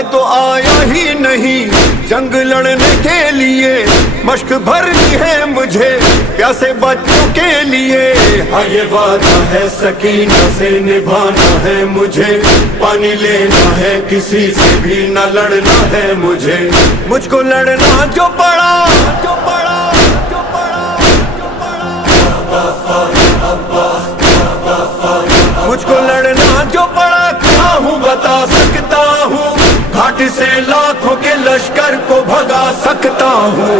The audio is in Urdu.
میں تو آیا ہی نہیں جنگ لڑنے کے لیے، مشق بھرنی ہے مجھے پیاسے بچوں کے لیے، ہاں یہ وعدہ ہے سکینہ سے نبھانا ہے مجھے، پانی لینا ہے کسی سے بھی نہ لڑنا ہے مجھے، مجھ کو لڑنا جو پڑا مجھ کو لڑنا جو پڑا کیا ہوں بتا سکتا ہوں، گھاٹ سے لاکھوں کے لشکر کو بھگا سکتا ہوں،